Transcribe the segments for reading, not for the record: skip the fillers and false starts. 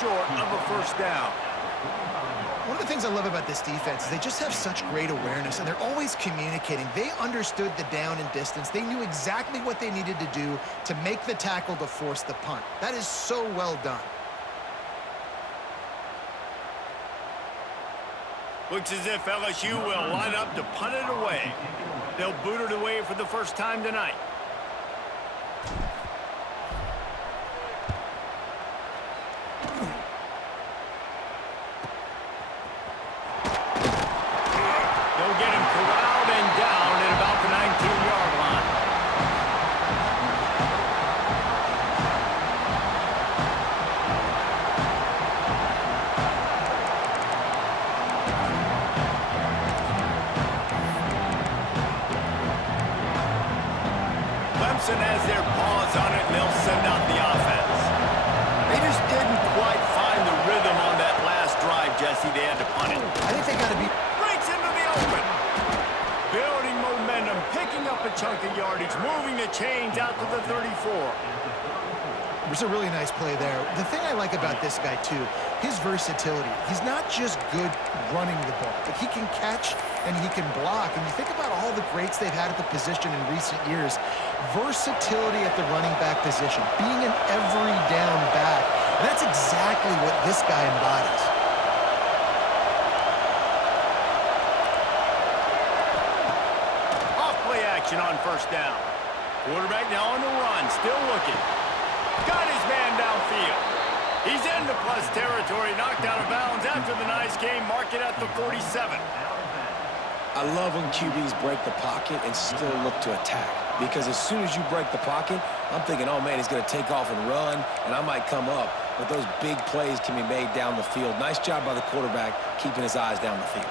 short of a first down. One of the things I love about this defense is they just have such great awareness, and they're always communicating. They understood the down and distance. They knew exactly what they needed to do to make the tackle to force the punt. That is so well done. Looks as if LSU will line up to punt it away. They'll boot it away for the first time tonight. They'll get him corralled and down at about the 19-yard line. Clemson has their paws on it, and they'll send out the offense. They just didn't quite find the rhythm on that last drive, Jesse. They had to punt it. I think they got to be... Breaks into the open. Building momentum, picking up a chunk of yardage, moving the chains out to the 34. It was a really nice play there. The thing I like about this guy, too, his versatility. He's not just good running the ball, but he can catch and he can block. And you think about all the greats they've had at the position in recent years. Versatility at the running back position, being an every down back. And that's exactly what this guy embodies. Off play action on first down. Quarterback now on the run, still looking. Got his man downfield. He's into plus territory, knocked out of bounds after the nice game, mark it at the 47. I love when QBs break the pocket and still look to attack. Because as soon as you break the pocket, I'm thinking, oh, man, he's going to take off and run, and I might come up. But those big plays can be made down the field. Nice job by the quarterback keeping his eyes down the field.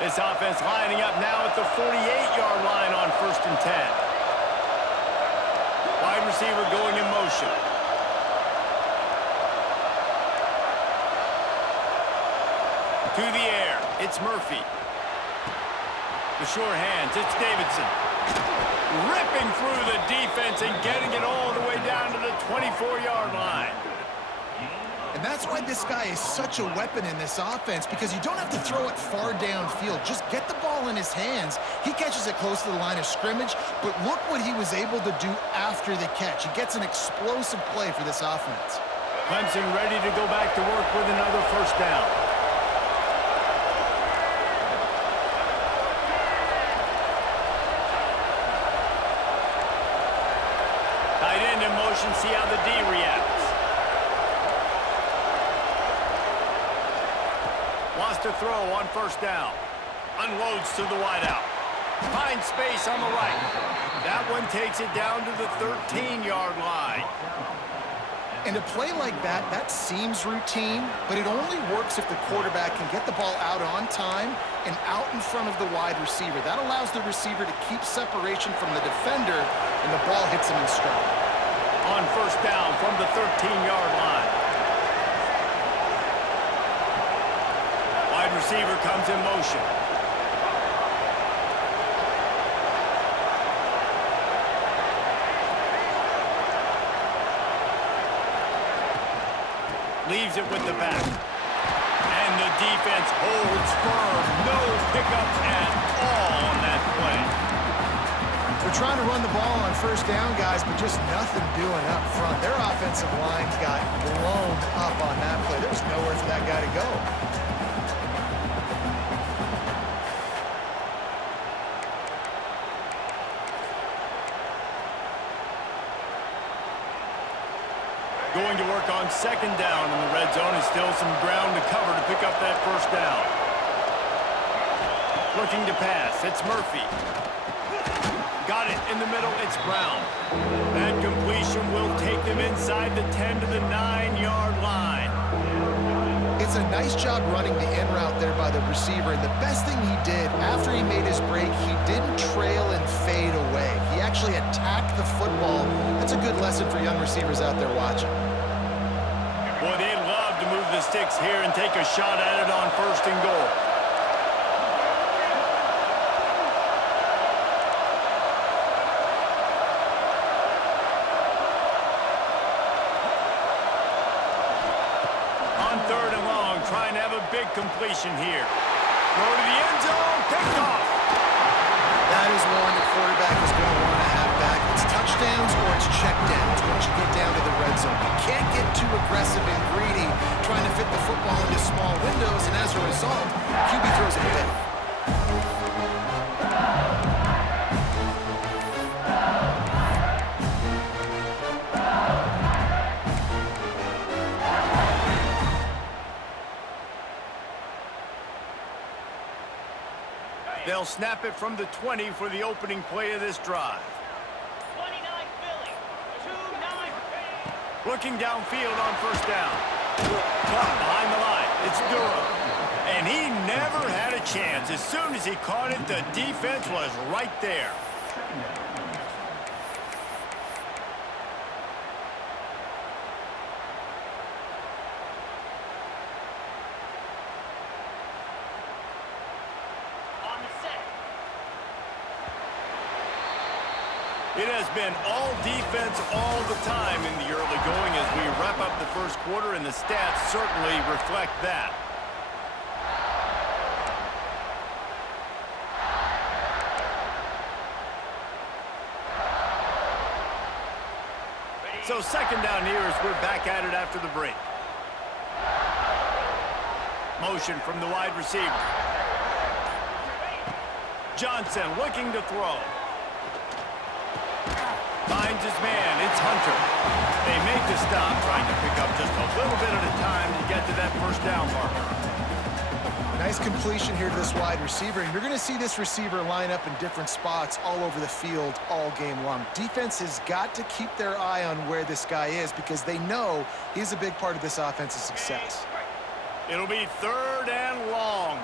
This offense lining up now at the 48-yard line on 1st and 10. Wide receiver going in motion. To the air, it's Murphy. The short hands, it's Davidson. Ripping through the defense and getting it all the way down to the 24-yard line. And that's why this guy is such a weapon in this offense, because you don't have to throw it far downfield. Just get the ball in his hands. He catches it close to the line of scrimmage, but look what he was able to do after the catch. He gets an explosive play for this offense. Clemson ready to go back to work with another first down. Tight end in motion, see how the D reacts. Wants to throw on first down. Unloads to the wideout. Finds space on the right. That one takes it down to the 13-yard line. And a play like that, that seems routine, but it only works if the quarterback can get the ball out on time and out in front of the wide receiver. That allows the receiver to keep separation from the defender, and the ball hits him in stride. On first down from the 13-yard line. Wide receiver comes in motion. Leaves it with the back. And the defense holds firm. No pickup at all on that play. We're trying to run the ball on first down, guys, but just nothing doing up front. Their offensive line got blown up on that play. There was nowhere for that guy to go. Going to work on second down in the red zone. Is still some ground to cover to pick up that first down. Looking to pass. It's Murphy. Got it in the middle. It's Brown. That completion will take them inside the 10 to the 9-yard line. It's a nice job running the in route there by the receiver. And the best thing he did after he made his break, he didn't trail and fade away. He actually attacked the football. That's a good lesson for young receivers out there watching. Boy, they'd love to move the sticks here and take a shot at it on first and goal. completion here. Throw to the end zone, picked off. That is one the quarterback is going to want to have back. It's touchdowns or it's checkdowns once you get down to the red zone. You can't get too aggressive and greedy trying to fit the football into small windows, and as a result, QB throws it big. They'll snap it from the 20 for the opening play of this drive. 29 Philly, 2-9. Looking downfield on first down. Caught behind the line. It's Durham. And he never had a chance. As soon as he caught it, the defense was right there. It has been all defense all the time in the early going as we wrap up the first quarter, and the stats certainly reflect that. So second down here as we're back at it after the break. Motion from the wide receiver. Johnson looking to throw. Finds his man. It's Hunter. They make the stop, trying to pick up just a little bit at a time to get to that first down marker. Nice completion here to this wide receiver, and you're going to see this receiver line up in different spots all over the field all game long. Defense has got to keep their eye on where this guy is because they know he's a big part of this offense's success. It'll be third and long.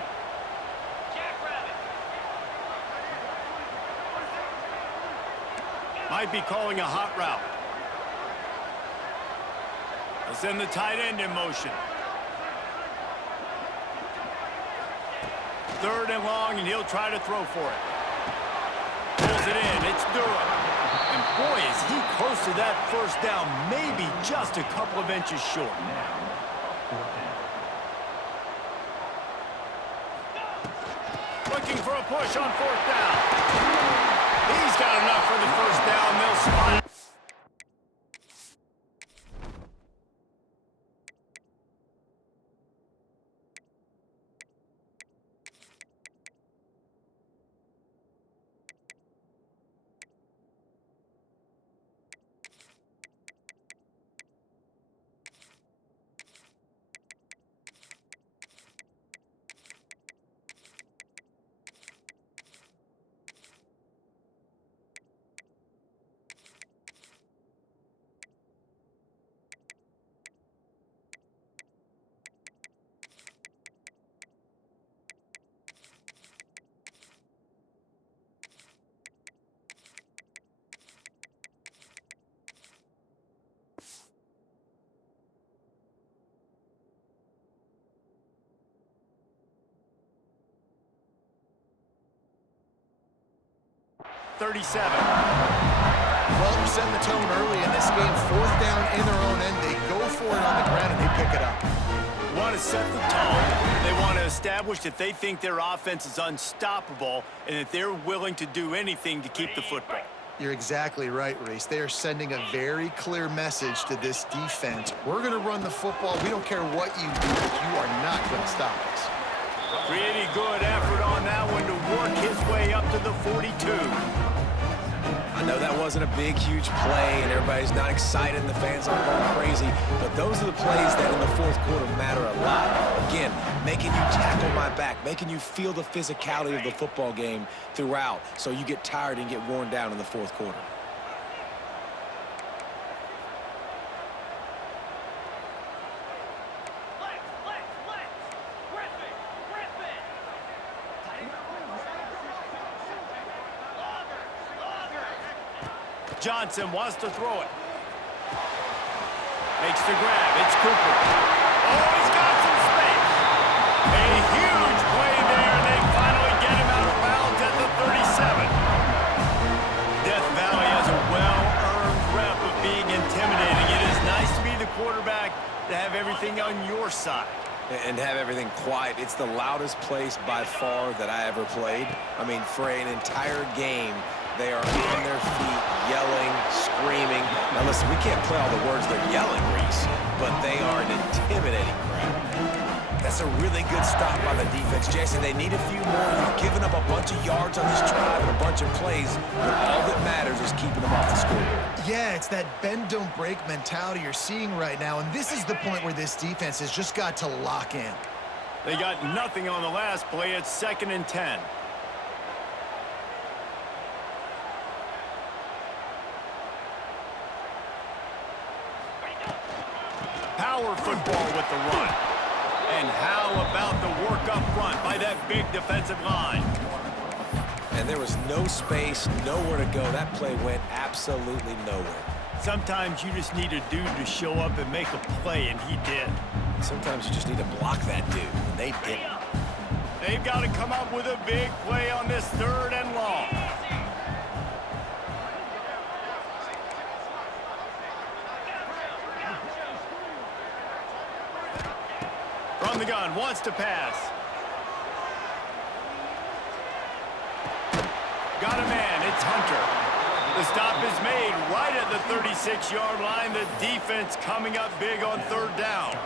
Might be calling a hot route. They'll send the tight end in motion. Third and long, and he'll try to throw for it. Pulls it in. It's Durham. And boy, is he close to that first down, maybe just a couple of inches short. Looking for a push on fourth down. He's got enough for the first down. They'll spot it. Well, they're setting the tone early in this game. Fourth down in their own end. They go for it on the ground, and they pick it up. Want to set the tone. They want to establish that they think their offense is unstoppable and that they're willing to do anything to keep the football. You're exactly right, Reese. They are sending a very clear message to this defense. We're going to run the football. We don't care what you do, but you are not going to stop us. Pretty good effort on that one to work his way up to the 42. I know that wasn't a big, huge play, and everybody's not excited, and the fans aren't going crazy, but those are the plays that in the fourth quarter matter a lot. Again, making you tackle my back, making you feel the physicality of the football game throughout, so you get tired and get worn down in the fourth quarter. Johnson wants to throw it. Makes the grab. It's Cooper. Oh, he's got some space. A huge play there, and they finally get him out of bounds at the 37. Death Valley has a well-earned rep of being intimidating. It is nice to be the quarterback to have everything on your side. and have everything quiet. It's the loudest place by far that I ever played. I mean, for an entire game, they are on their feet, yelling, screaming. Now, listen, we can't play all the words they're yelling, Reese, but they are an intimidating crowd. That's a really good stop by the defense. Jason, they need a few more. You've given up a bunch of yards on this drive and a bunch of plays, but all that matters is keeping them off the scoreboard. Yeah, it's that bend, don't break mentality you're seeing right now, and this is the point where this defense has just got to lock in. They got nothing on the last play. It's 2nd and 10. Power football with the run. And how about the work up front by that big defensive line? And there was no space, nowhere to go. That play went absolutely nowhere. Sometimes you just need a dude to show up and make a play, and he did. Sometimes you just need to block that dude, and they didn't. They've got to come up with a big play on this 3rd and long. From the gun, wants to pass. Got a man, it's Hunter. The stop is made right at the 36-yard line. The defense coming up big on 3rd down.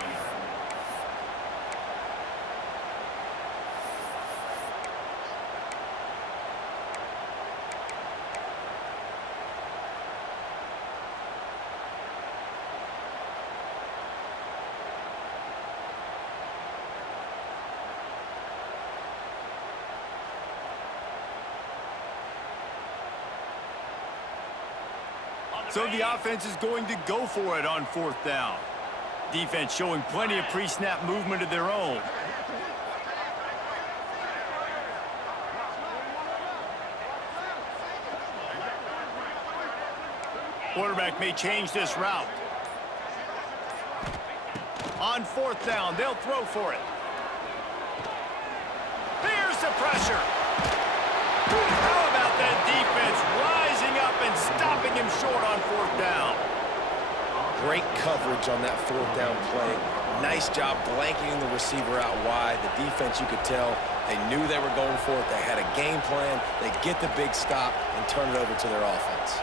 So the offense is going to go for it on 4th down. Defense showing plenty of pre-snap movement of their own. Quarterback may change this route. On 4th down, they'll throw for it. Here's the pressure. How about that defense rising up and stopping him short on 4th down? Great coverage on that 4th down play. Nice job blanketing the receiver out wide. The defense, you could tell, they knew they were going for it. They had a game plan. They get the big stop and turn it over to their offense.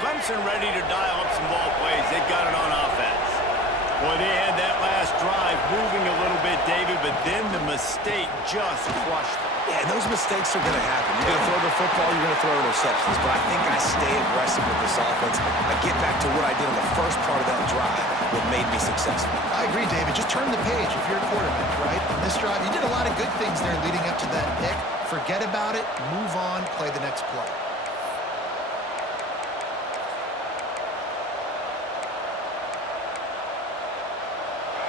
Clemson ready to dial up some ball plays. They've got it on offense. Boy, they had that last drive moving a little bit, David, but then the mistake just crushed them. Yeah, and those mistakes are going to happen. You're going to throw the football, you're going to throw interceptions. But I think I stay aggressive with this offense. I get back to what I did on the first part of that drive, what made me successful. I agree, David. Just turn the page if you're a quarterback, right? On this drive, you did a lot of good things there leading up to that pick. Forget about it, move on, play the next play.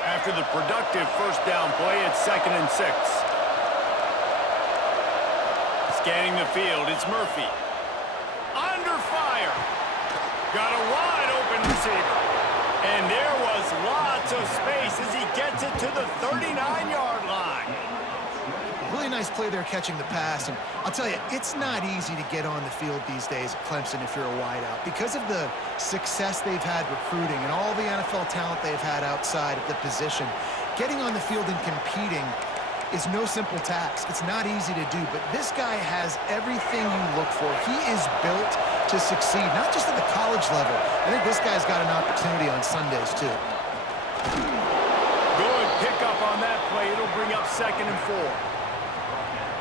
After the productive 1st down play, it's 2nd and 6. Scanning the field, it's Murphy. Under fire. Got a wide open receiver. And there was lots of space as he gets it to the 39-yard line. Really nice play there catching the pass. And I'll tell you, it's not easy to get on the field these days at Clemson if you're a wideout. Because of the success they've had recruiting and all the NFL talent they've had outside of the position, getting on the field and competing is no simple task. It's not easy to do, but this guy has everything you look for. He is built to succeed, not just at the college level. I think this guy's got an opportunity on Sundays, too. Good pickup on that play. It'll bring up 2nd and 4.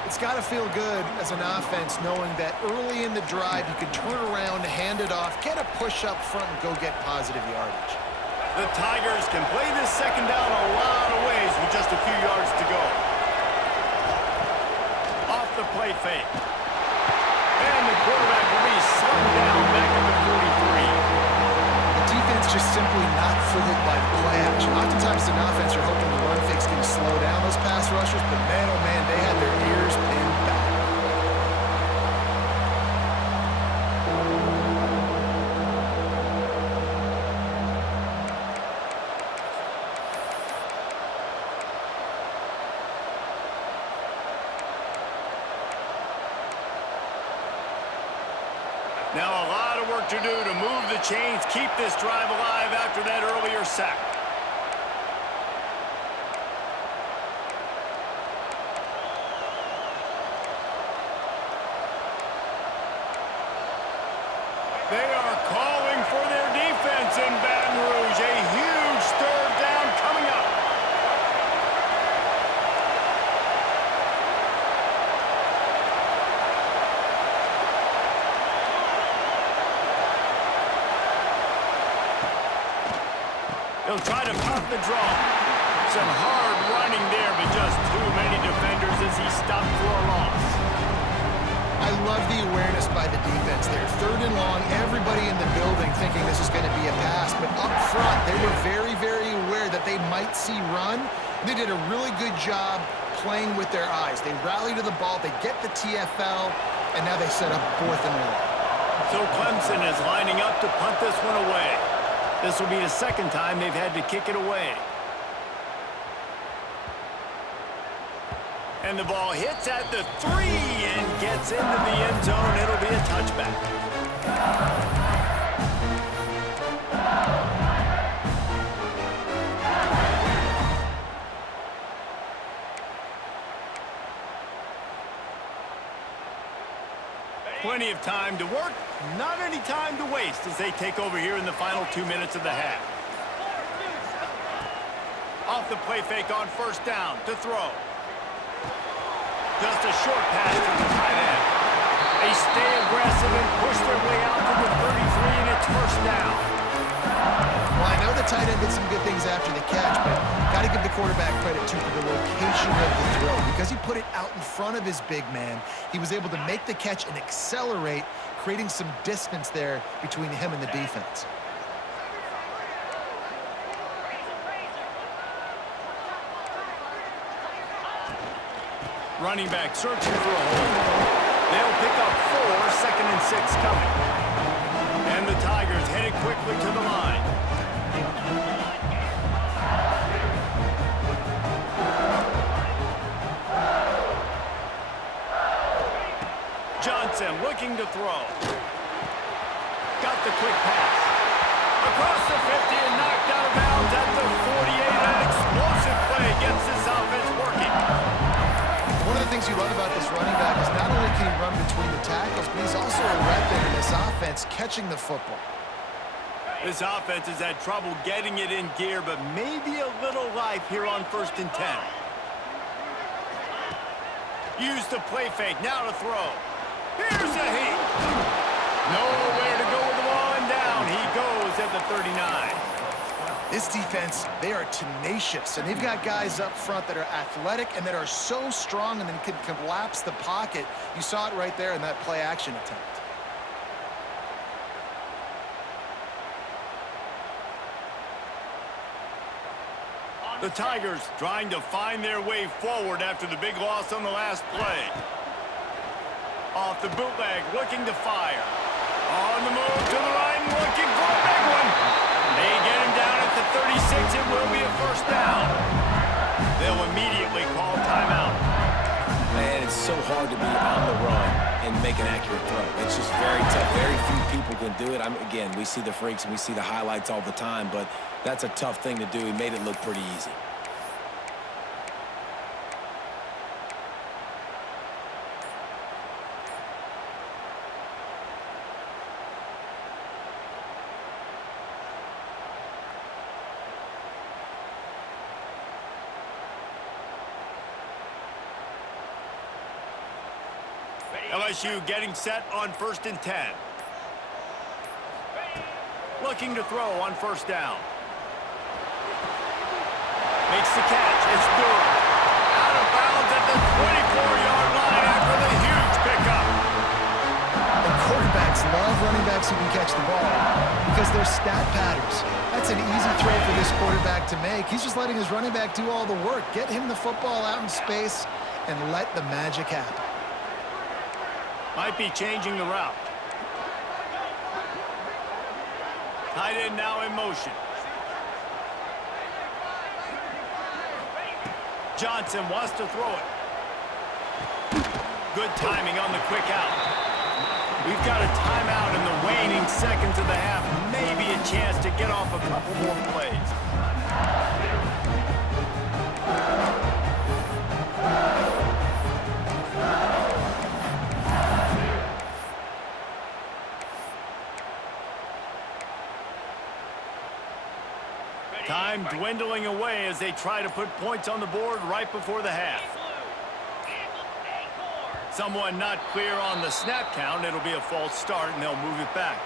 It's got to feel good as an offense knowing that early in the drive you can turn around, hand it off, get a push up front, and go get positive yardage. The Tigers can play this 2nd down a lot of ways with just a few yards to go. Off the play fake. And the quarterback will be slung down back at the 43. The defense just simply not fooled by the play action. Oftentimes an offense are hoping the run fake's going to slow down those pass rushers, but man, oh man, they had their ears pinned back. Now a lot of work to do to move the chains, keep this drive alive after that earlier sack. They are calling for their defense in Baton Rouge. A huge third down coming up. He'll try to pop the draw. Some hard running there, but just too many defenders as he stopped for a loss. I love the awareness by the defense there. Third and long, everybody in the building thinking this is going to be a pass, but up front, they were very, very aware that they might see run. They did a really good job playing with their eyes. They rally to the ball, they get the TFL, and now they set up fourth and long. So Clemson is lining up to punt this one away. This will be the second time they've had to kick it away. And the ball hits at the 3 and gets into the end zone. It'll be a touchback. Plenty of time to work, not any time to waste as they take over here in the final 2 minutes of the half. Off the play fake on first down to throw. Just a short pass to the tight end. They stay aggressive and push their way out to the 33, and it's first down. Well, I know the tight end did some good things after the catch, but got to give the quarterback credit, too, for the location of the throw. Because he put it out in front of his big man, he was able to make the catch and accelerate, creating some distance there between him and the defense. Running back searching for a hole. They'll pick up 4, second and 6 coming. And the Tigers headed quickly to the line. Johnson looking to throw. Got the quick pass. Across the 50 and knocked out of bounds at the 48. An explosive play gets this offense working. One of the things you love about this running back is not only can he run between the tackles, but he's also a weapon in this offense catching the football. This offense has had trouble getting it in gear, but maybe a little life here on 1st and 10. Use the play fake, now to throw. Here's a heat. Nowhere to go with the ball, and down he goes at the 39. This defense, they are tenacious, and they've got guys up front that are athletic and that are so strong and then can collapse the pocket. You saw it right there in that play-action attempt. The Tigers trying to find their way forward after the big loss on the last play. Off the bootleg, looking to fire. On the move to the right, looking for a big one. They get him down at the 36. It will be a first down. They'll immediately call timeout. Man, it's so hard to be on the run and make an accurate throw. It's just very tough. Very few people can do it. Again, we see the freaks and we see the highlights all the time, but that's a tough thing to do. He made it look pretty easy. LSU getting set on 1st and 10. Looking to throw on first down. Makes the catch. It's Durham. Out of bounds at the 24-yard line after the huge pickup. The quarterbacks love running backs who can catch the ball because they're stat patterns. That's an easy throw for this quarterback to make. He's just letting his running back do all the work. Get him the football out in space and let the magic happen. Might be changing the route. Tight end now in motion. Johnson wants to throw it. Good timing on the quick out. We've got a timeout in the waning seconds of the half. Maybe a chance to get off a couple more plays. Time dwindling away as they try to put points on the board right before the half. Someone not clear on the snap count. It'll be a false start, and they'll move it back.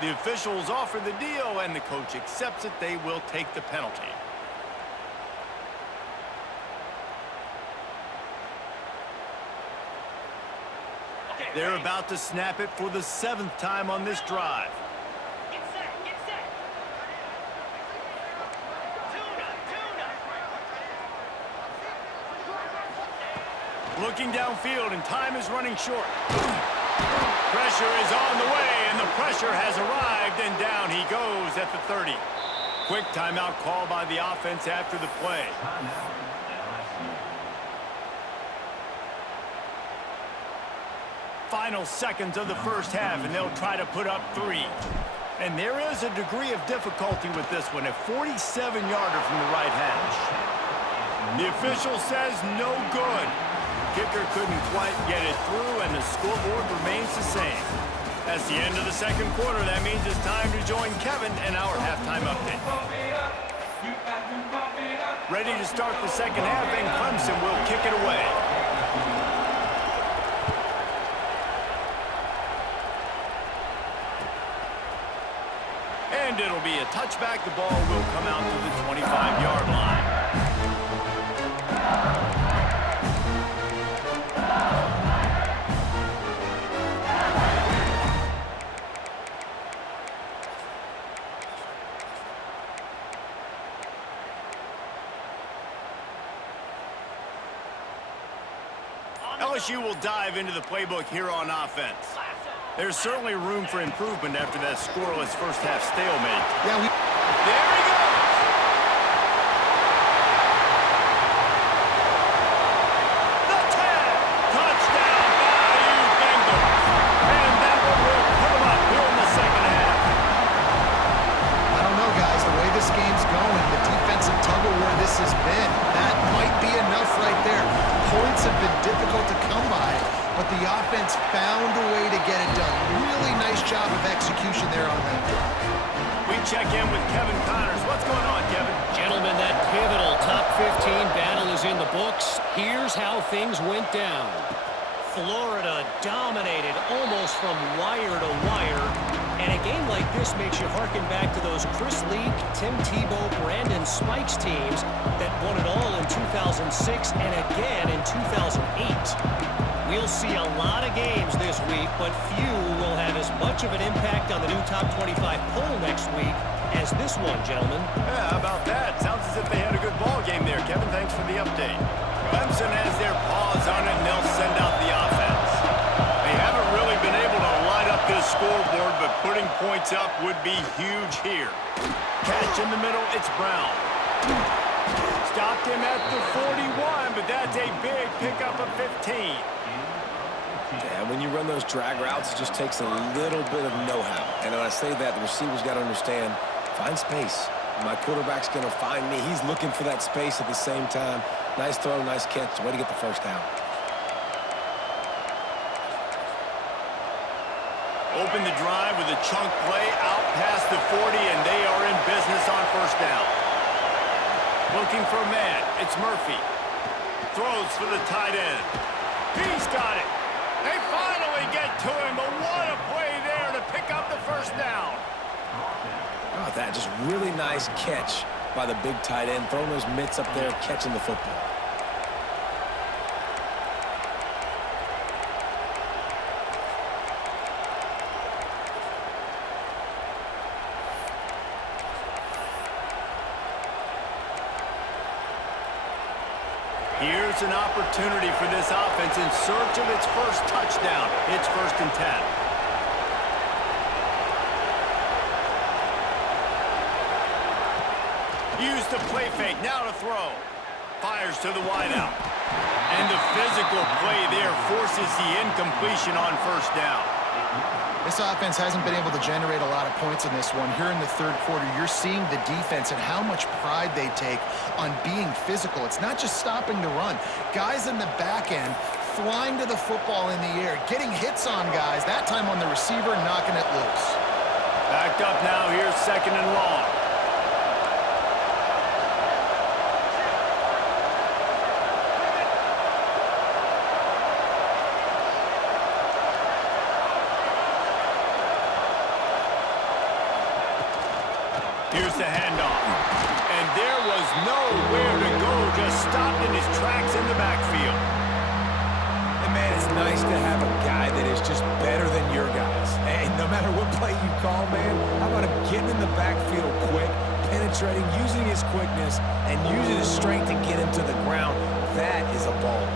The officials offer the deal, and the coach accepts it. They will take the penalty. They're about to snap it for the 7th time on this drive. Get set, get set. Tuna. Looking downfield, and time is running short. Pressure is on the way, and the pressure has arrived, and down he goes at the 30. Quick timeout call by the offense after the play. Final seconds of the first half, and they'll try to put up 3. And there is a degree of difficulty with this one, a 47-yarder from the right hash. The official says no good. Kicker couldn't quite get it through, and the scoreboard remains the same. That's the end of the second quarter. That means it's time to join Kevin in our halftime update. Ready to start the second half, and Clemson will kick it away. And it'll be a touchback. The ball will come out to the 25-yard line. LSU will dive into the playbook here on offense. There's certainly room for improvement after that scoreless first half stalemate. Yeah, There he goes! The 10! Touchdown, Bayou Bengals! And that one will put them up here in the second half. I don't know, guys. The way this game's going, the defensive tug-of-war this has been, that might be enough right there. Points have been difficult to come by, but the offense found a way to get it done. Really nice job of execution there on that drive. We check in with Kevin Connors. What's going on, Kevin? Gentlemen, that pivotal top 15 battle is in the books. Here's how things went down. Florida dominated almost from wire to wire. And a game like this makes you harken back to those Chris Leak, Tim Tebow, Brandon Spikes teams that won it all in 2006 and again in 2008. We'll see a lot of games this week, but few will have as much of an impact on the new top 25 poll next week as this one, gentlemen. Yeah, how about that? Sounds as if they had a good ball game there. Kevin, thanks for the update. Clemson has their paws on it, and they'll send out the offense. They haven't really been able to light up this scoreboard, but putting points up would be huge here. Catch in the middle, it's Brown. Stopped him at the 41, but that's a big pickup of 15. Yeah, when you run those drag routes, it just takes a little bit of know-how. And when I say that, the receiver's got to understand, find space. My quarterback's going to find me. He's looking for that space at the same time. Nice throw, nice catch. Way to get the first down. Open the drive with a chunk play out past the 40, and they are in business on first down. Looking for a man. It's Murphy. Throws for the tight end. He's got it. They finally get to him, but what a play there to pick up the first down. Oh, that just really nice catch by the big tight end, throwing those mitts up there, catching the football. Here's an opportunity for this offense in search of its first touchdown. It's 1st and 10. Use the play fake, now to throw. Fires to the wideout. And the physical play there forces the incompletion on first down. This offense hasn't been able to generate a lot of points in this one. Here in the third quarter, you're seeing the defense and how much pride they take on being physical. It's not just stopping the run. Guys in the back end flying to the football in the air, getting hits on guys, that time on the receiver, knocking it loose. Backed up now, here's 2nd and long. Here's the handoff. And there was nowhere to go, just stopped in his tracks in the backfield. And man, it's nice to have a guy that is just better than your guys. And no matter what play you call, man, how about him getting in the backfield quick, penetrating, using his quickness, and using his strength to get him to the ground. That is a ball.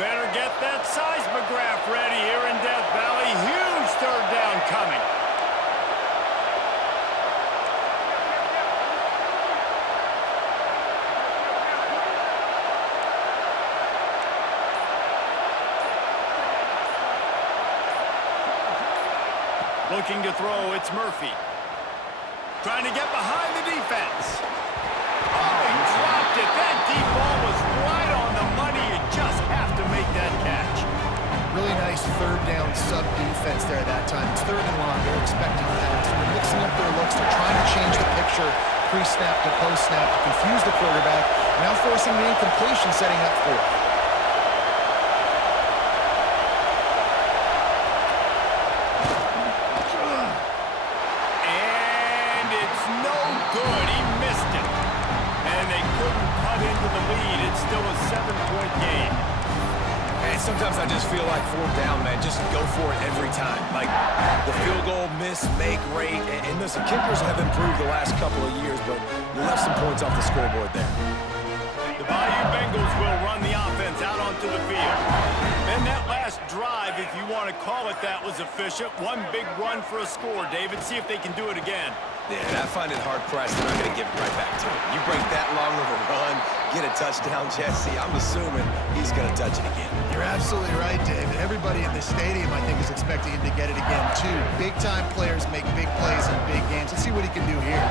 Better get that seismograph ready here in Death Valley. Huge third down coming. Looking to throw, it's Murphy. Trying to get behind the defense. Oh, he dropped it. That deep ball was right on the money. You just have to make that catch. Really nice third down sub-defense there that time. It's third and long. They're expecting pass. They're mixing up their looks. They're trying to change the picture pre-snap to post-snap to confuse the quarterback. Now forcing the incompletion, setting up for it. And it's no good. He missed it. And they couldn't cut into the lead. It's still a 7-point game. And sometimes I just feel like fourth down, man, just go for it every time. Like the field goal miss, make rate. And listen, kickers have improved the last couple of years, but you left some points off the scoreboard there. The Bayou Bengals will run the offense out onto the field. Then that last drive, if you want to call it that, was efficient. One big run for a score, David. See if they can do it again. Yeah, I find it hard-pressed. They're not going to give it right back to him. You break that long of a run, get a touchdown, Jesse, I'm assuming he's going to touch it again. You're absolutely right, David. Everybody in the stadium, I think, is expecting him to get it again, too. Big-time players make big plays in big games. Let's see what he can do here.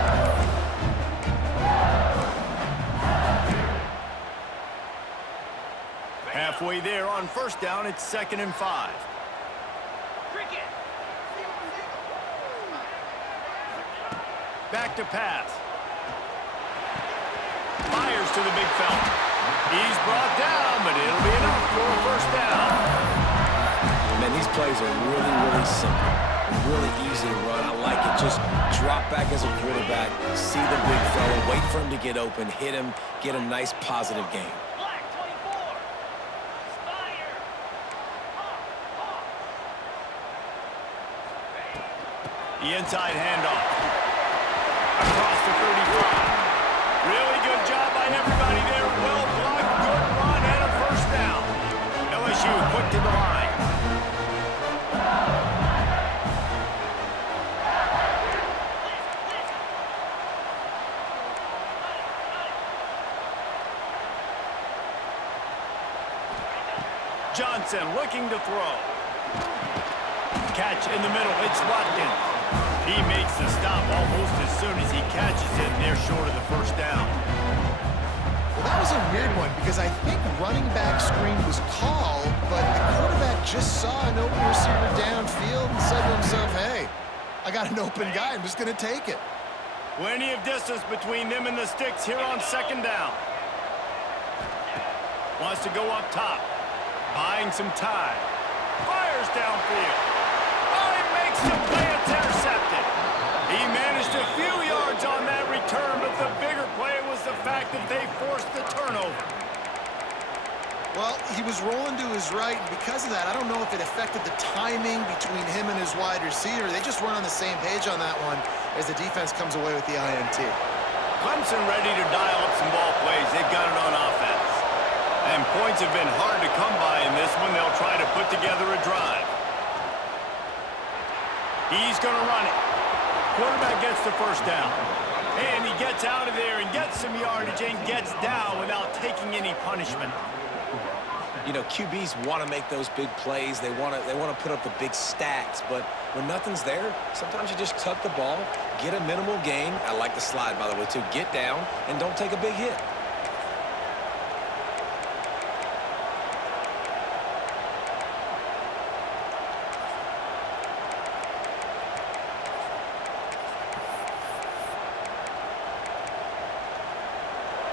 Halfway there on first down, it's 2nd and 5. Cricket. Back to pass. Fires to the big fella. He's brought down, but it'll be enough for a first down. Man, these plays are really, really simple. Really easy to run. I like it. Just drop back as a quarterback, see the big fella, wait for him to get open, hit him, get a nice positive game. Black 24. Spire. The inside handoff. Across the 35. Really good job by everybody there. Well blocked, good run, and a first down. LSU quick to the line. Johnson looking to throw. Catch in the middle. It's Watkins. He makes the stop almost as soon as he catches it, and they're short of the first down. Well, that was a weird one because I think running back screen was called, but the quarterback just saw an open receiver downfield and said to himself, hey, I got an open guy. I'm just going to take it. Plenty of distance between them and the sticks here on 2nd down. Wants to go up top. Buying some time. Fires downfield. Oh, he makes the play. It's intercepted. He managed a few yards on that return, but the bigger play was the fact that they forced the turnover. Well, he was rolling to his right, and because of that, I don't know if it affected the timing between him and his wide receiver. They just weren't on the same page on that one as the defense comes away with the INT. Clemson ready to dial up some ball plays. They've got it on offense. And points have been hard to come by in this one. They'll try to put together a drive. He's going to run it. Quarterback gets the first down. And he gets out of there and gets some yardage and gets down without taking any punishment. You know, QBs want to make those big plays. They want to put up the big stats. But when nothing's there, sometimes you just tuck the ball, get a minimal gain. I like the slide, by the way, too. Get down and don't take a big hit.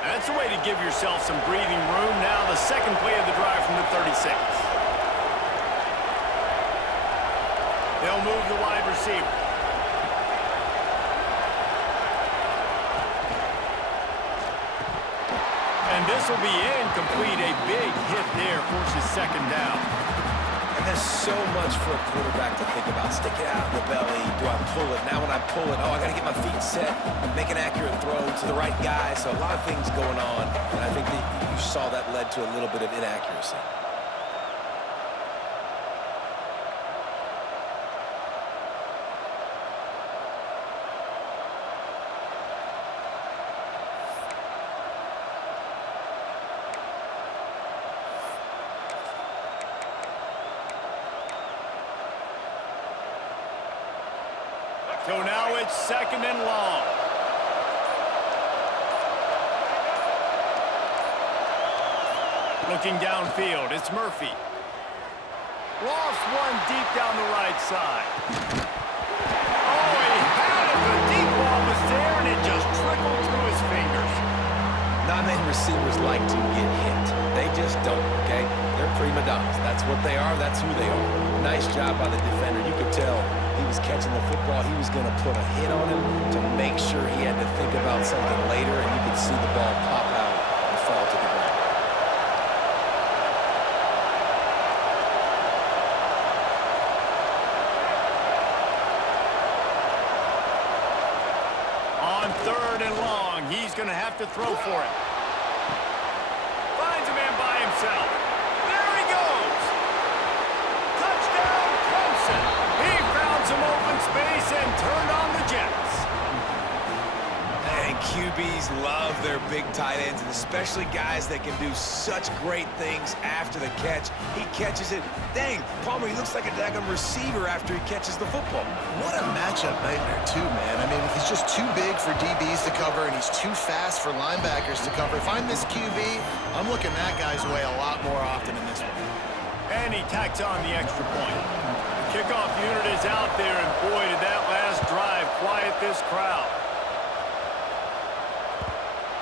That's a way to give yourself some breathing room. Now the second play of the drive from the 36. They'll move the wide receiver. And this will be incomplete. A big hit there forces second down. And there's so much for a quarterback to think about. Stick it out in the belly. Do I pull it? Now when I pull it, I got to get my feet set, make an accurate throw to the right guy. So a lot of things going on. And I think that you saw that led to a little bit of inaccuracy. So now it's second and long. Looking downfield, it's Murphy. Lost one deep down the right side. Oh, he had it. The deep ball was there, and it just trickled through his fingers. Not many receivers like to get hit. They just don't, okay? They're prima donnas. That's what they are. That's who they are. Nice job by the defender. You could tell he was catching the football. He was going to put a hit on him to make sure he had to think about something later, and you could see the ball pop out and fall to the ground. On third and long, he's going to have to throw for it. Finds a man by himself. There he goes. Touchdown, Clemson. He found some open space and turned on the Jets. And QBs love their big tight ends, and especially guys that can do such great things after the catch. He catches it. Dang, Palmer, he looks like a daggum receiver after he catches the football. What a matchup nightmare, too, man. I mean, he's just too big for DBs to cover, and he's too fast for linebackers to cover. If I'm this QB, I'm looking that guy's way a lot more often in this one. And he tacks on the extra point. The kickoff unit is out there, and boy, did that last drive quiet this crowd.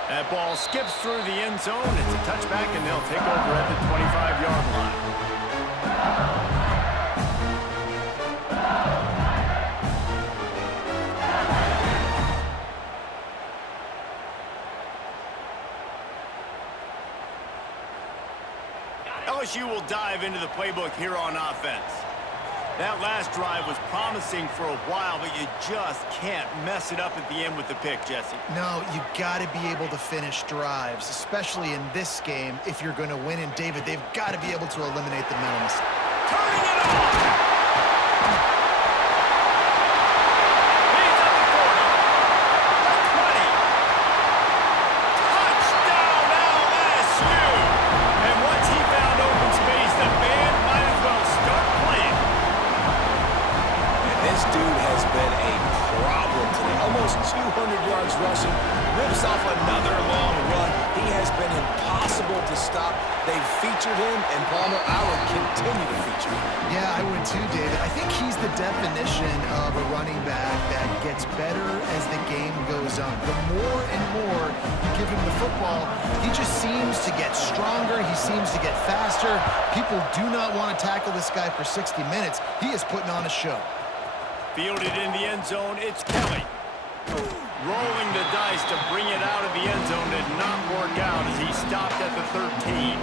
That ball skips through the end zone. It's a touchback, and they'll take over at the 25-yard line. LSU will dive into the playbook here on offense. That last drive was promising for a while, but you just can't mess it up at the end with the pick, Jesse. No, you got to be able to finish drives, especially in this game. If you're going to win, and David, they've got to be able to eliminate the mental mistake. Turning it on! He's at the 40, the 20. Touchdown, LSU! And once he found open space, the band might as well start playing. This dude has been a problem today. Almost 200 yards rushing. Rips off another long run. He has been impossible to stop. They've featured him, and Palmer, I would continue to feature him. Yeah, I would too, David. I think he's the definition of a running back that gets better as the game goes on. The more and more you give him the football, he just seems to get stronger. He seems to get faster. People do not want to tackle this guy for 60 minutes. He is putting on a show. Fielded in the end zone, it's Kelly. Rolling the dice to bring it out of the end zone did not work out as he stopped at the 13.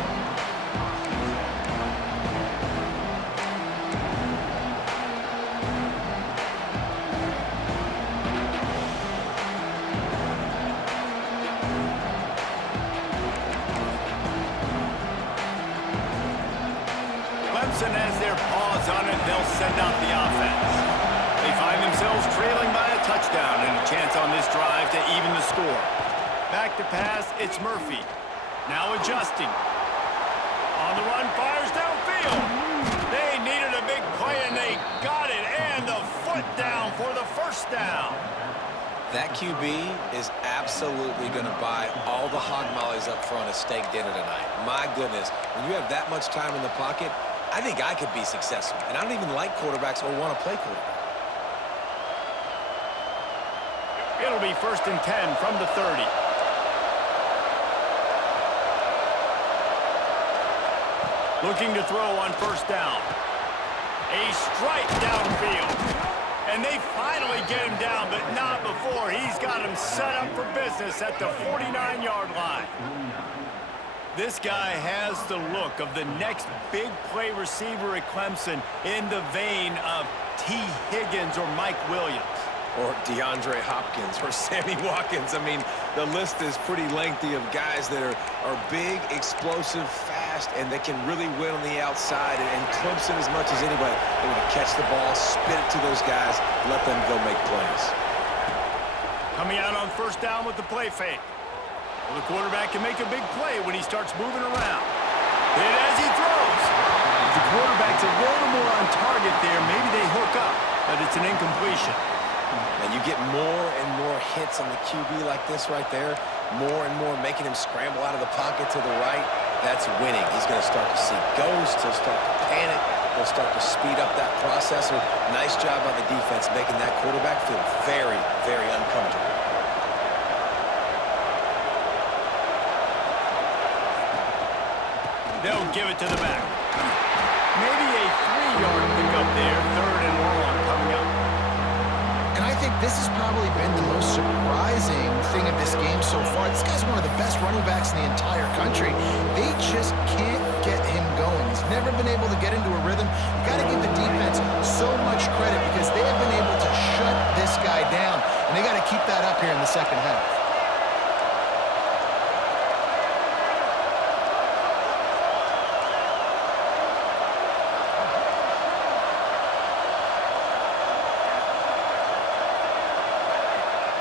Clemson has their paws on it. They'll send out the offense. They find themselves trailing by a touchdown and a chance on this drive to even the score. Back to pass, it's Murphy. Now adjusting. On the run, fires downfield. They needed a big play, and they got it. And the foot down for the first down. That QB is absolutely going to buy all the hog mollies up front at steak dinner tonight. My goodness, when you have that much time in the pocket, I think I could be successful. And I don't even like quarterbacks or want to play quarterback. It'll be 1st and 10 from the 30. Looking to throw on first down. A strike downfield. And they finally get him down, but not before. He's got him set up for business at the 49-yard line. This guy has the look of the next big play receiver at Clemson in the vein of T. Higgins or Mike Williams. Or DeAndre Hopkins or Sammy Watkins. I mean, the list is pretty lengthy of guys that are big, explosive, fast, and they can really win on the outside. And Clemson, as much as anybody, they're going to catch the ball, spit it to those guys, let them go make plays. Coming out on first down with the play fake. Well, the quarterback can make a big play when he starts moving around. And as he throws, if the quarterback's a little more on target there, maybe they hook up, but it's an incompletion. And you get more and more hits on the QB like this right there, more and more making him scramble out of the pocket to the right. That's winning. He's going to start to see ghosts. He'll start to panic. He'll start to speed up that process. Nice job by the defense making that quarterback feel very, very uncomfortable. They'll give it to the back. Maybe a 3-yard pickup there, third and long coming up. And I think this has probably been the most surprising thing of this game so far. This guy's one of the best running backs in the entire country. They just can't get him going. He's never been able to get into a rhythm. You got to give the defense so much credit because they have been able to shut this guy down. And they got to keep that up here in the second half.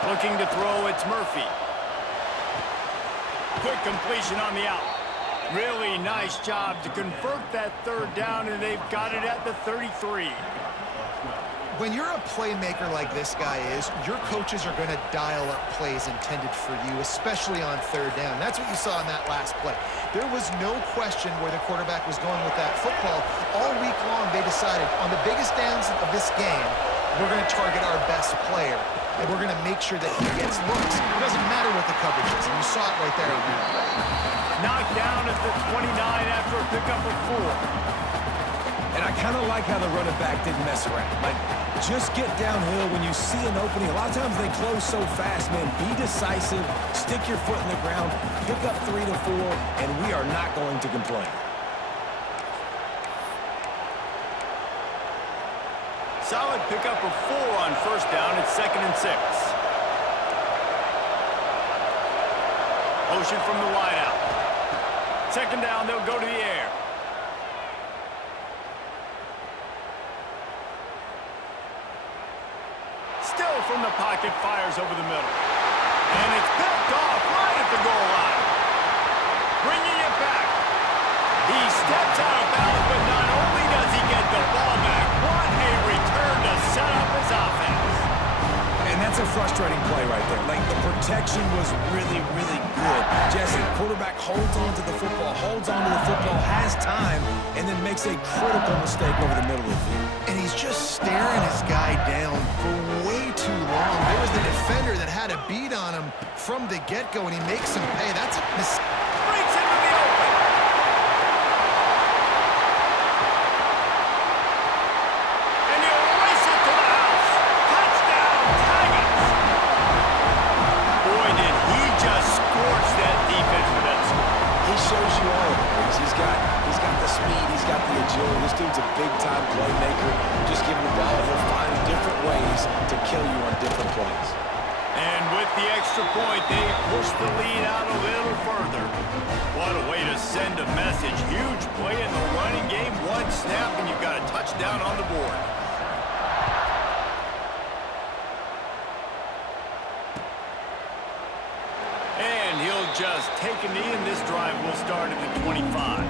Looking to throw, it's Murphy. Quick completion on the out. Really nice job to convert that third down, and they've got it at the 33. When you're a playmaker like this guy is, your coaches are going to dial up plays intended for you, especially on third down. That's what you saw in that last play. There was no question where the quarterback was going with that football. All week long, they decided on the biggest downs of this game, we're going to target our best player, and we're going to make sure that he gets looks. It doesn't matter what the coverage is, and you saw it right there on that play. Knocked down at the 29 after a pickup of 4. And I kind of like how the running back didn't mess around. Like, just get downhill when you see an opening. A lot of times they close so fast, man. Be decisive, stick your foot in the ground, pick up 3 to 4, and we are not going to complain. Solid pickup of 4 on first down. It's 2nd and 6. Motion from the wide out. 2nd down, they'll go to the air. Still from the pocket, fires over the middle. And it's picked off right at the goal line. Bringing it back. He steps out of bounds, but not only does he get the ball back, what a return to set up his offense. And that's a frustrating play right there. Like, the protection was really, really good. Jesse, quarterback holds on to the football, has time, and then makes a critical mistake over the middle of the field. And he's just staring his guy down for way too long. There was the defender that had a beat on him from the get-go, and he makes him pay. That's a mistake. Breaks into the open. And he'll race it to the house. Touchdown, Tigers. Boy, did he just scorch that defense for that score. He shows you all of it. He's got the speed, he's got the agility. This dude's a big-time playmaker. Just give him the ball, and he'll find different ways to kill you on different plays. And with the extra point, they push the lead out a little further. What a way to send a message. Huge play in the running game. One snap, and you've got a touchdown on the board. And he'll just take a knee, and this drive will start at the 25.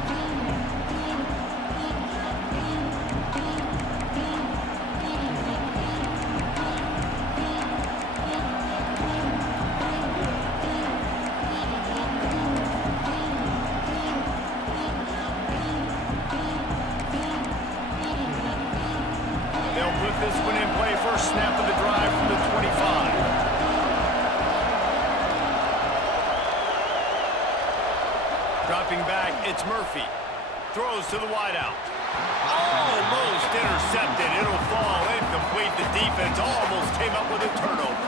This one in play, first snap of the drive from the 25. Dropping back, it's Murphy. Throws to the wideout. Almost intercepted. It'll fall incomplete. The defense almost came up with a turnover.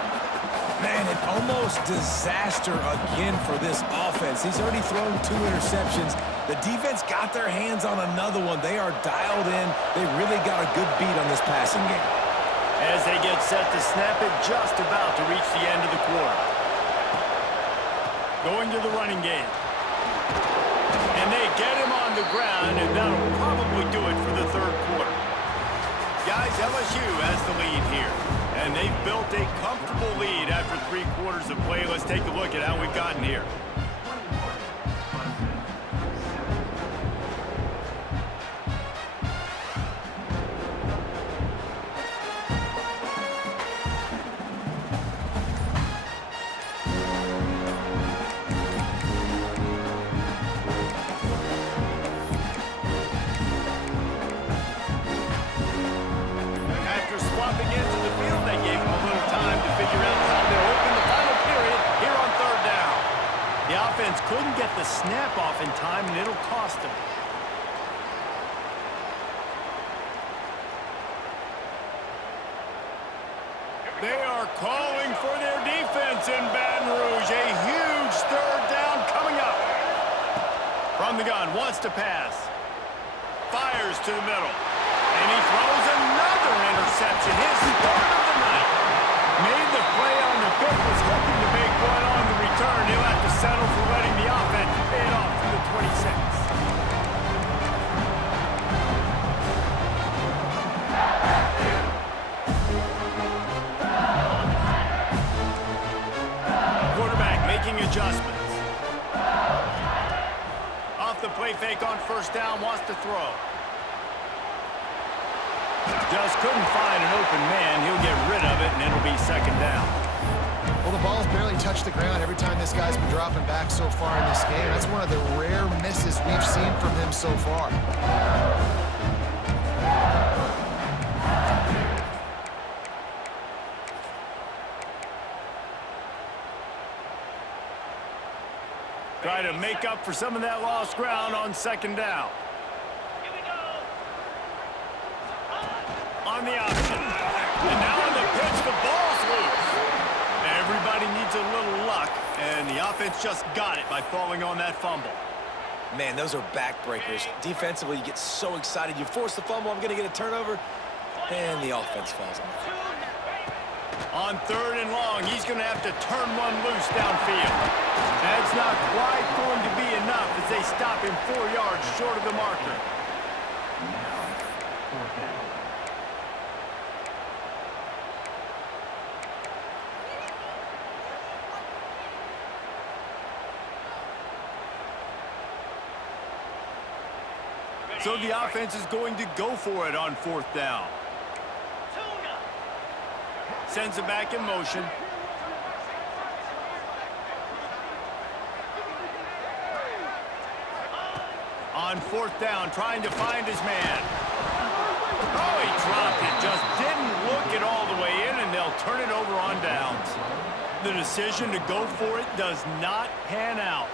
Man, an almost disaster again for this offense. He's already thrown 2 interceptions. The defense got their hands on another one. They are dialed in. They really got a good beat on this passing game. As they get set to snap it, just about to reach the end of the quarter. Going to the running game. And they get him on the ground, and that'll probably do it for the third quarter. Guys, LSU has the lead here. And they've built a comfortable lead after 3 quarters of play. Let's take a look at how we've gotten here. Swapping into the field, they gave him a little time to figure out how to open the final period here on third down. The offense couldn't get the snap off in time, and it'll cost them. They are calling for their defense in Baton Rouge. A huge third down coming up. From the gun, wants to pass. Fires to the middle. And he throws another interception. His start of the night. Made the play on the pick, was hoping to make one on the return. He'll have to settle for letting the offense pay it off from the 26. Quarterback making adjustments. Off the play fake on first down, wants to throw. Just couldn't find an open man. He'll get rid of it, and it'll be second down. Well, the ball's barely touched the ground every time this guy's been dropping back so far in this game. That's one of the rare misses we've seen from him so far. Try to make up for some of that lost ground on second down. On the option. And now on the pitch, the ball's loose. Everybody needs a little luck, and the offense just got it by falling on that fumble. Man, those are backbreakers. Defensively, you get so excited. You force the fumble, I'm going to get a turnover, and the offense falls on the field. On third and long, he's going to have to turn one loose downfield. That's not quite going to be enough as they stop him 4 yards short of the marker. So the offense is going to go for it on fourth down. Sends it back in motion. On fourth down, trying to find his man. Oh, he dropped it. Just didn't look it all the way in, and they'll turn it over on downs. The decision to go for it does not pan out.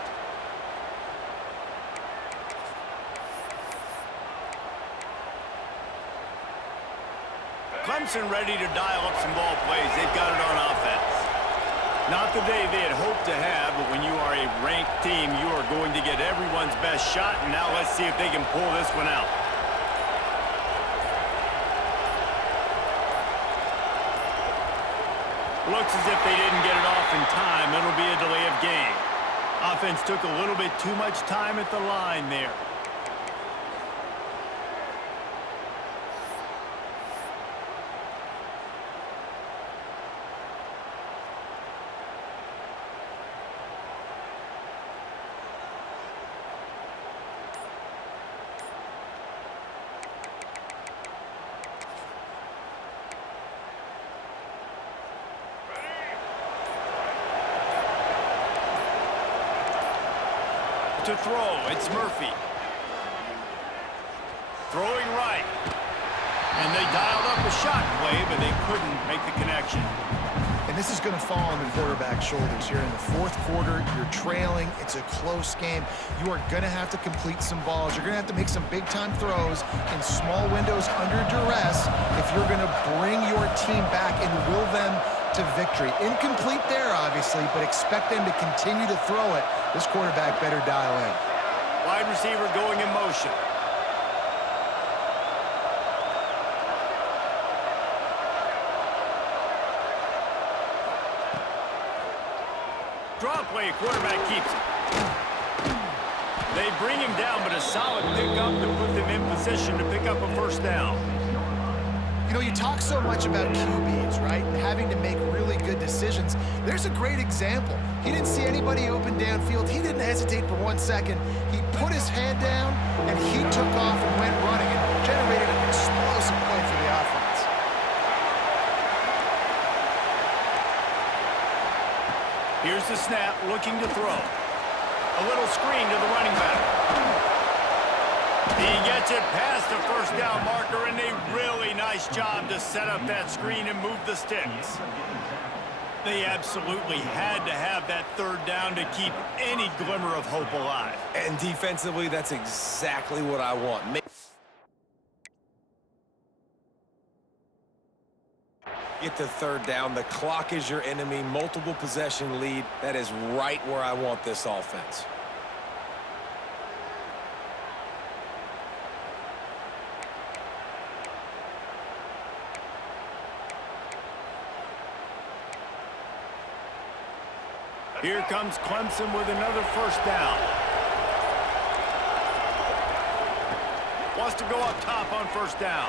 Clemson ready to dial up some ball plays. They've got it on offense. Not the day they had hoped to have, but when you are a ranked team, you are going to get everyone's best shot, and now let's see if they can pull this one out. Looks as if they didn't get it off in time. It'll be a delay of game. Offense took a little bit too much time at the line there. To throw, it's Murphy. Throwing right. And they dialed up a shot play, but they couldn't make the connection. And this is going to fall on the quarterback's shoulders here in the fourth quarter. You're trailing. It's a close game. You are going to have to complete some balls. You're going to have to make some big-time throws in small windows under duress if you're going to bring your team back and will them to victory. Incomplete there, obviously, but expect them to continue to throw it. This quarterback better dial in. Wide receiver going in motion. Draw play, quarterback keeps it. They bring him down, but a solid pickup to put them in position to pick up a first down. You know, you talk so much about QBs, right, and having to make really good decisions. There's a great example. He didn't see anybody open downfield. He didn't hesitate for 1 second. He put his head down, and he took off and went running and generated an explosive play for the offense. Here's the snap, looking to throw. A little screen to the running back. He gets it past the first down marker, and a really nice job to set up that screen and move the sticks. They absolutely had to have that third down to keep any glimmer of hope alive. And defensively, that's exactly what I want. Get to third down. The clock is your enemy. Multiple possession lead. That is right where I want this offense. Here comes Clemson with another first down. Wants to go up top on first down.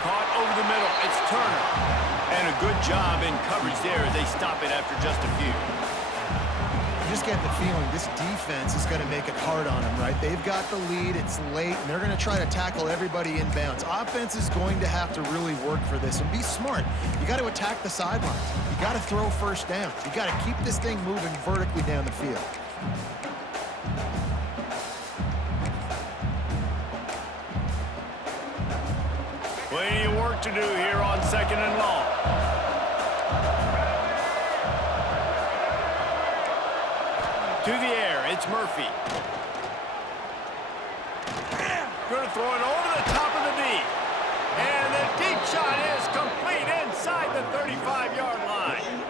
Caught over the middle. It's Turner. And a good job in coverage there as they stop it after just a few. You just get the feeling this defense is going to make it hard on them, right? They've got the lead. It's late, and they're going to try to tackle everybody inbounds. Offense is going to have to really work for this and be smart. You got to attack the sidelines. You got to throw first down. You got to keep this thing moving vertically down the field. Plenty of work to do here on second and long. To the air, it's Murphy. Going to throw it over the top of the deep. And the deep shot is complete inside the 35-yard line.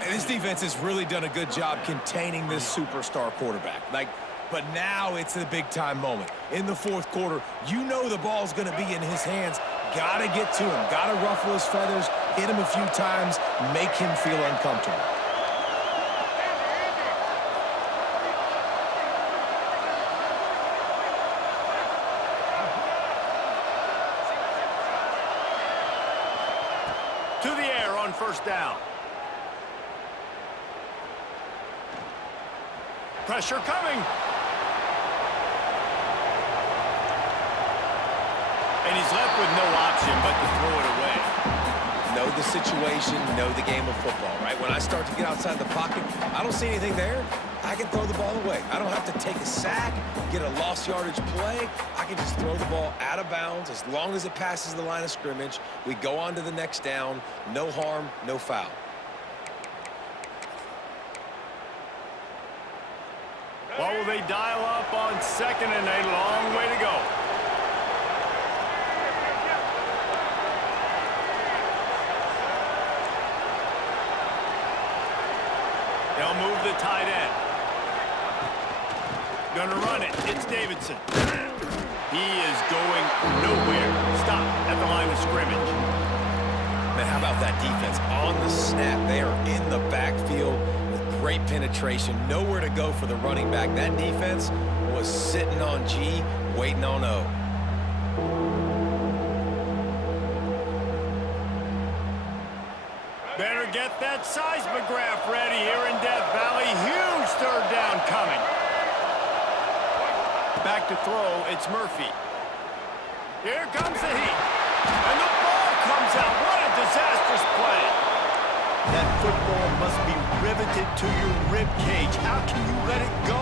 And this defense has really done a good job containing this superstar quarterback. But now it's the big-time moment. In the fourth quarter, you know the ball's going to be in his hands. Got to get to him. Got to ruffle his feathers, hit him a few times, make him feel uncomfortable. To the air on first down. Pressure coming. And he's left with no option but to throw it away. Know the situation, know the game of football, right? When I start to get outside the pocket, I don't see anything there. I can throw the ball away. I don't have to take a sack, get a lost yardage play. I can just throw the ball out of bounds as long as it passes the line of scrimmage. We go on to the next down. No harm, no foul. What will they dial up on second and a long way to go? They'll move the tight end. Gonna run it. It's Davidson. He is going nowhere. Stop at the line of scrimmage. Man, how about that defense? On the snap, they are in the backfield with great penetration. Nowhere to go for the running back. That defense was sitting on G, waiting on O. Better get that seismograph ready here in Death Valley. Huge third down coming. Back to throw, it's Murphy. Here comes the heat. And the ball comes out. What a disastrous play. That football must be riveted to your rib cage. How can you let it go?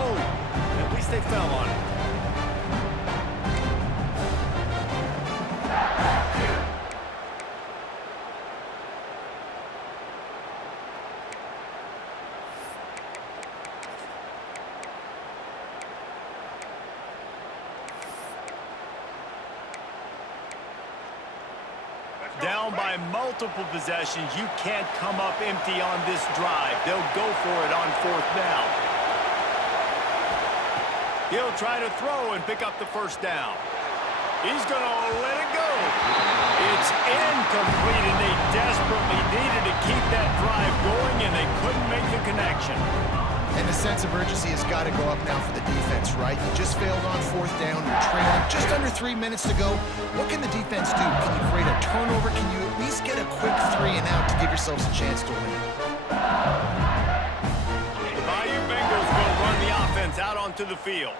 At least they fell on it. by multiple possessions. You can't come up empty on this drive. They'll go for it on 4th down. He'll try to throw and pick up the 1st down. He's going to let it go. It's incomplete, and they desperately needed to keep that drive going, and they couldn't make the connection. And the sense of urgency has got to go up now for the defense, right? You just failed on 4th down. You're trailing just under 3 minutes to go. What can the defense do? Can you create a turnover? Can you at least get a quick 3 and out to give yourselves a chance to win? The Bayou Bengals will run the offense out onto the field.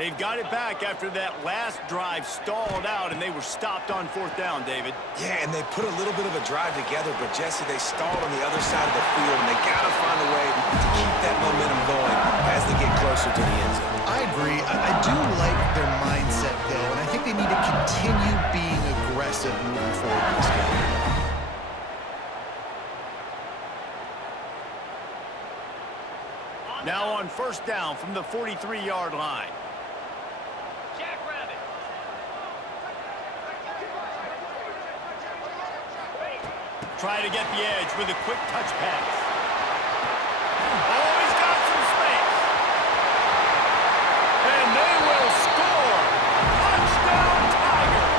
They've got it back after that last drive stalled out, and they were stopped on 4th down, David. Yeah, and they put a little bit of a drive together, but, Jesse, they stalled on the other side of the field, and they got to find a way to keep that momentum going as they get closer to the end zone. I agree. I do like their mindset, though, and I think they need to continue being aggressive moving forward in this game. Now on 1st down from the 43-yard line. Try to get the edge with a quick touch pass. Oh, he's got some space. And they will score. Touchdown, Tigers.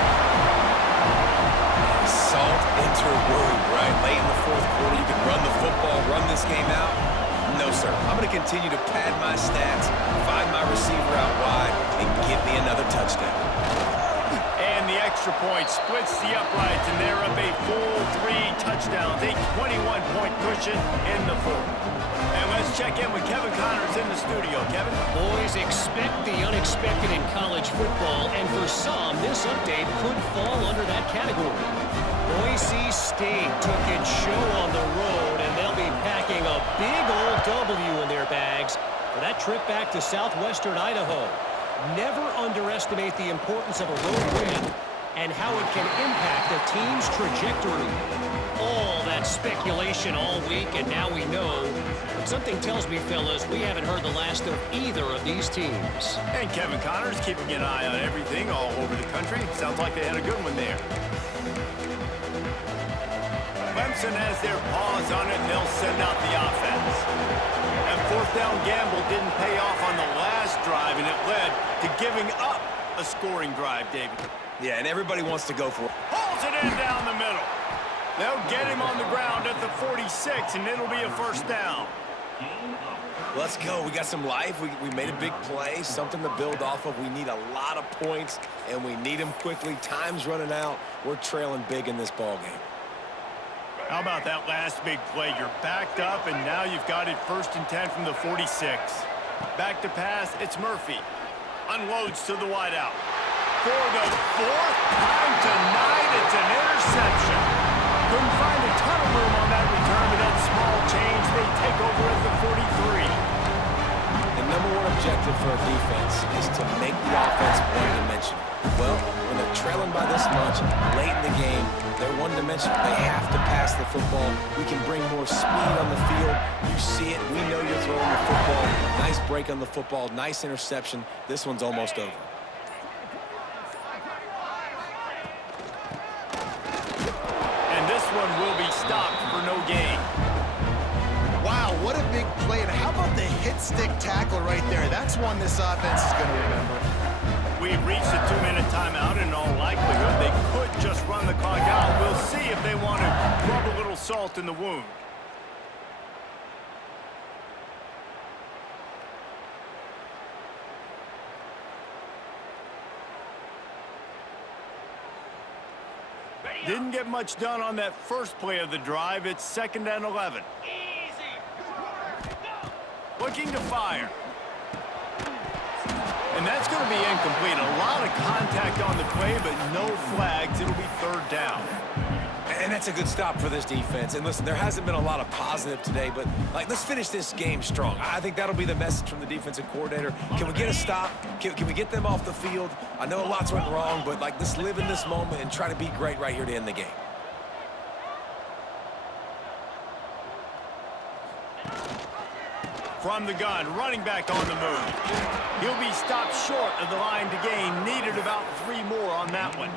Salt into a wound, right? Late in the 4th quarter, you can run the football, run this game out. No, sir. I'm going to continue to pad my stats, find my receiver out wide, and give me another touchdown. And the extra point splits the uprights, and they're up a full 3 touchdowns, a 21-point cushion in the 4th. And let's check in with Kevin Connors in the studio. Kevin? Boys, expect the unexpected in college football, and for some, this update could fall under that category. Boise State took its show on the road, and they'll be packing a big old W in their bags for that trip back to southwestern Idaho. Never underestimate the importance of a road win and how it can impact a team's trajectory. All that speculation all week, and now we know. But something tells me, fellas, we haven't heard the last of either of these teams. And Kevin Connors keeping an eye on everything all over the country. Sounds like they had a good one there. Clemson has their paws on it, and they'll send out the offense. That 4th down gamble didn't pay off on the last drive, and it led to giving up a scoring drive, David. Yeah, and everybody wants to go for it. Hauls it in down the middle. They'll get him on the ground at the 46, and it'll be a 1st down. Let's go. We got some life. We made a big play, something to build off of. We need a lot of points, and we need them quickly. Time's running out. We're trailing big in this ballgame. How about that last big play? You're backed up, and now you've got it 1st and 10 from the 46. Back to pass, it's Murphy. Unloads to the wideout. For the 4th time tonight, it's an interception. Couldn't find a ton of room on that return, but that small change, they take over at the 43. The #1 objective for a defense is to make the offense one-dimensional. Well, when they're trailing by this much, late in the game, they're one-dimensional. They have to pass the football. We can bring more speed on the field. You see it. We know you're throwing the football. Nice break on the football. Nice interception. This one's almost over. And this one will be stopped for no gain. Wow, what a big play. And how about the hit-stick tackle right there? That's one this offense is going to remember. We've reached a 2-minute timeout, and in all likelihood, they could just run the clock out. We'll see if they want to rub a little salt in the wound. Didn't get much done on that first play of the drive. It's 2nd and 11. Looking to fire. And that's going to be incomplete. A lot of contact on the play, but no flags. It'll be 3rd down. And that's a good stop for this defense. And listen, there hasn't been a lot of positive today, but let's finish this game strong. I think that'll be the message from the defensive coordinator. Can we get a stop? Can we get them off the field? I know lots went wrong, but let's live in this moment and try to be great right here to end the game. From the gun, running back on the move. He'll be stopped short of the line to gain. Needed about 3 more on that one.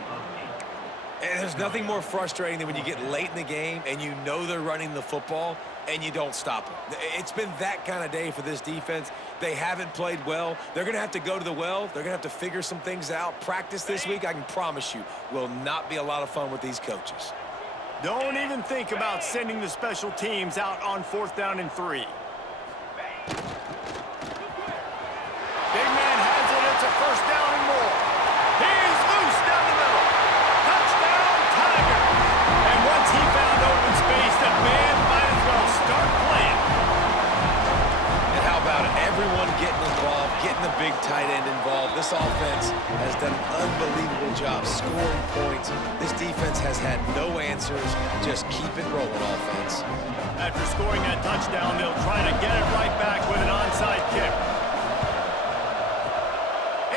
And there's nothing more frustrating than when you get late in the game and you know they're running the football and you don't stop them. It's been that kind of day for this defense. They haven't played well. They're going to have to go to the well. They're going to have to figure some things out. Practice this week, I can promise you, will not be a lot of fun with these coaches. Don't even think about sending the special teams out on 4th down and 3. Big man has it. It's a 1st down and more. He's loose down the middle. Touchdown, Tiger. And once he found open space, the band might as well start playing. And how about it? Everyone getting involved, getting the big tight end involved. This offense has done an unbelievable job scoring points. This defense has had no answers. Just keep it rolling, offense. After scoring that touchdown, they'll try to get it right back with an onside kick.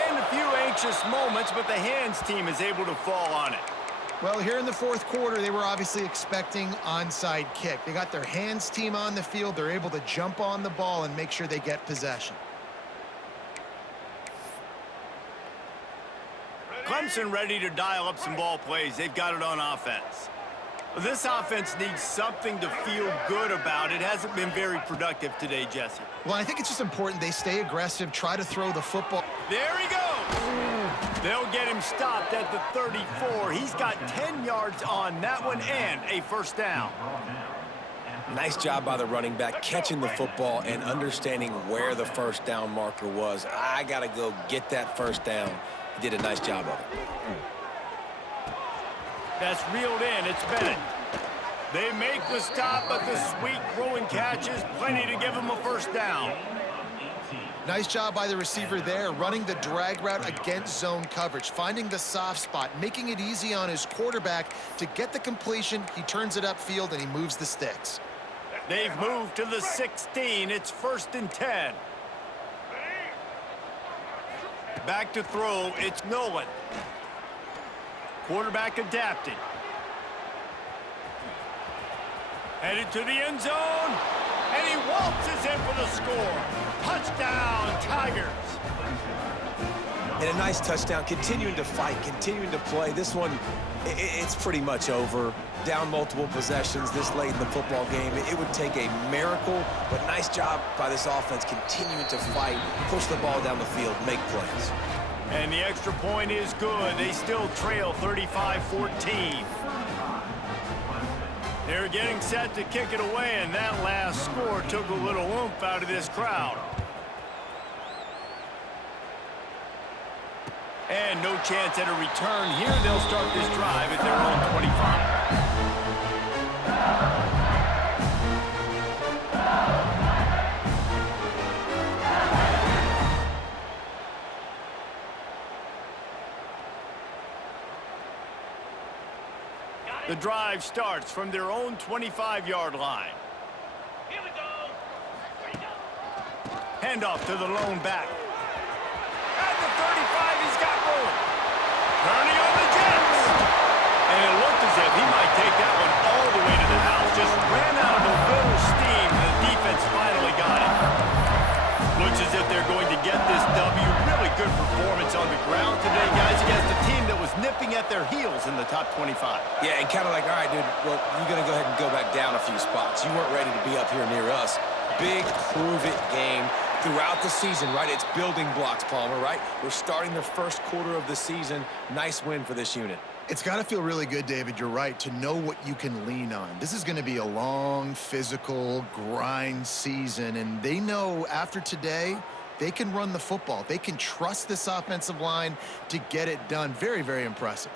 And a few anxious moments, but the hands team is able to fall on it. Well, here in the 4th quarter, they were obviously expecting onside kick. They got their hands team on the field. They're able to jump on the ball and make sure they get possession. Clemson ready to dial up some ball plays. They've got it on offense. This offense needs something to feel good about. It hasn't been very productive today, Jesse. Well, I think it's just important they stay aggressive, try to throw the football. There he goes. They'll get him stopped at the 34. He's got 10 yards on that one and a 1st down. Nice job by the running back, catching the football and understanding where the 1st down marker was. I got to go get that 1st down. He did a nice job of it. That's reeled in. It's Bennett. They make the stop, but the sweet throwing catch is plenty to give him a 1st down. Nice job by the receiver there, running the drag route against zone coverage, finding the soft spot, making it easy on his quarterback to get the completion. He turns it upfield, and he moves the sticks. They've moved to the 16. It's 1st and 10. Back to throw. It's Nolan. Quarterback adapted. Headed to the end zone. And he waltzes in for the score. Touchdown, Tigers. And a nice touchdown, continuing to fight, continuing to play. This one, it's pretty much over. Down multiple possessions this late in the football game. It would take a miracle, but nice job by this offense continuing to fight, push the ball down the field, make plays. And the extra point is good. They still trail 35-14. They're getting set to kick it away, and that last score took a little oomph out of this crowd. And no chance at a return here. They'll start this drive at their own 25. The drive starts from their own 25-yard line. Here we go. Handoff to the lone back. At the 35, he's got room. Turning on the Jets. And it looked as if he might take that one all the way to the house. Just ran out of a little steam. The defense finally got it. Looks as if they're going to get this W. Really good performance on the ground today, guys, against a team that was nipping at their heels in the top 25. Yeah, and kind of like, all right, dude, well, you're going to go ahead and go back down a few spots. You weren't ready to be up here near us. Big prove-it game throughout the season, right? It's building blocks, Palmer, right? We're starting the 1st quarter of the season. Nice win for this unit. It's got to feel really good, David. You're right, to know what you can lean on. This is going to be a long, physical, grind season, and they know after today, they can run the football. They can trust this offensive line to get it done. Very, very impressive.